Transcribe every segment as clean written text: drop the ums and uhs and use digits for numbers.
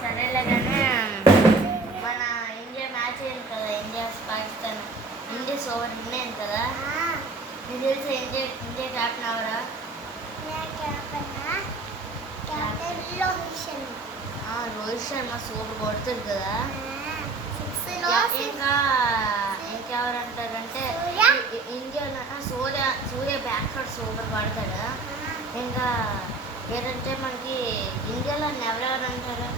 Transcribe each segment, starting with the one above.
సరేలే కానీ మన ఇండియా మ్యాచ్ అయింది కదా, India Pakistan. India over win అయింది కదా. నీకు తెలిసి ఇండియా క్యాప్టెన్ ఎవరా? రోహిత్ శర్మ సూపర్ కొడుతుంది కదా. ఇంకా ఇంకెవరంటారంటే ఇండియాలో సూర్య బ్యాక్ షాట్ సూపర్ పడతాడు. ఇంకా ఏంటంటే మనకి ఇండియాలో ఎవరెవరు అంటారు?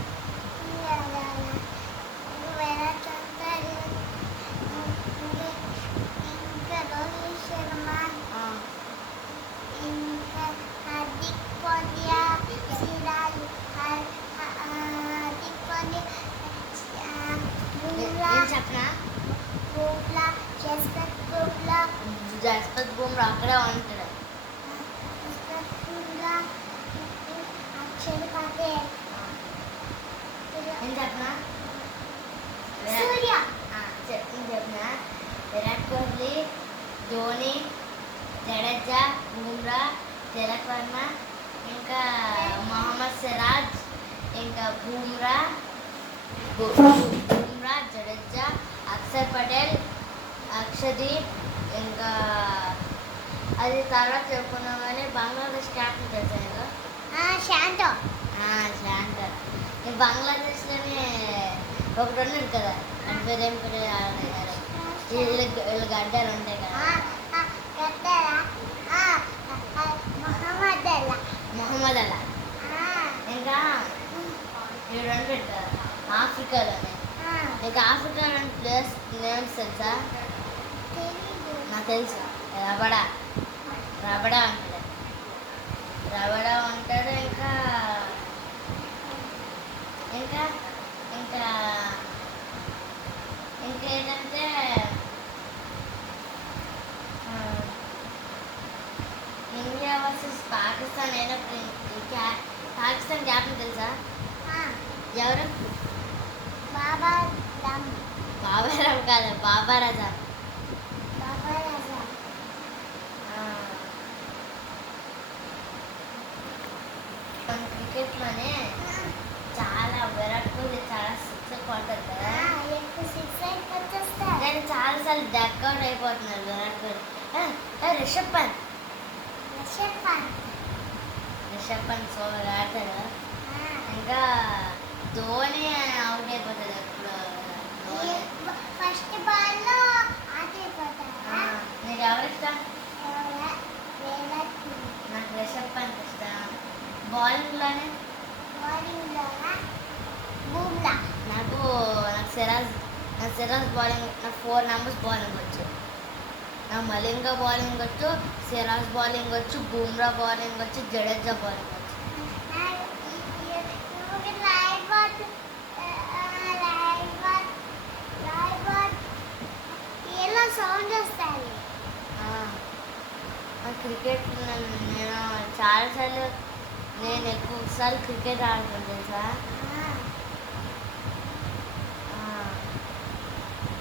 రోహిత్ శర్మ, ఇంకా హార్దిక్ పాండ్యా, సిరాజ్, హార్దిక్ పాండ్యా, చెప్పనా? బుమ్రా, జస్ప్రీత్ బుమ్రా అక్కడే ఉంటాడు. అక్షర్ పటేల్, నేను చెప్పనా? సూర్య, చెప్పనా? విరాట్ కోహ్లీ, ధోని, జడేజా, బుమ్రా, తిలక్ వర్మ, ఇంకా మొహమ్మద్ సిరాజ్, ఇంకా బుమ్రా, జడేజా, అక్షర్ పటేల్, అక్షదీప్, ఇంకా అది తర్వాత చెప్పుకున్నాం. కానీ బంగ్లాదేశ్ క్యాప్టెన్ తెలుసా? శాంతో. బంగ్లాదేశ్లోనే ఒకటి ఉన్నాడు కదా, అంటే పేరేం వీళ్ళు గడ్డలు ఉంటాయి కదా. మొహమ్మద్ అలా. ఇంకా వీడు ఉంటాడు కదా ఆఫ్రికాలోనే. ఇంకా ఆఫ్రికాలో ప్లేస్ నేమ్స్ తెలుసా? నాకు తెలుసు. రబడా ఉంటాడు. ఇంకా ఇంకా ఇంకా ఇంకేంటంటే ఇండియా వర్సెస్ పాకిస్తాన్ అయినప్పుడు పాకిస్తాన్ క్యాప్టెన్ తెలుసా? ఎవరు? బాబర్ రామ్ కాదు, బాబర్ అజమ్. క్రికెట్లోనే చాలా విరాట్ కోహ్లీ చాలా సిక్స్ కొడతారు కదా. కానీ చాలాసార్లు డక్అవుట్ అయిపోతున్నారు విరాట్ కోహ్లీ. రిషబ్ పంత్ సూపర్ ఆడతాడు. ఇంకా ధోని అవుట్ అయిపోతాడు ఎప్పుడు. ఫస్ట్ బాల్లో అవుట్ అయిపోతాడు. నీకు ఎవరు ఇష్టం? నాకు రిషబ్ పంత్ ఇష్టం. బౌలింగ్లోనే బుమ్రా. నాకు సిరాజ్ బౌలింగ్, నాకు 4 numbers బౌలింగ్ వచ్చు. నాకు మలింగ బౌలింగ్ వచ్చు, సిరాజ్ బౌలింగ్ వచ్చు, బుమ్రా బౌలింగ్ వచ్చు, జడేజా బౌలింగ్ వచ్చు. సౌండ్ వస్తాయి. క్రికెట్ నేను చాలాసార్లు ఎక్కువసార్లు క్రికెట్ ఆడుతాను తెలుసా.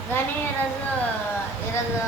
కానీ ఈరోజు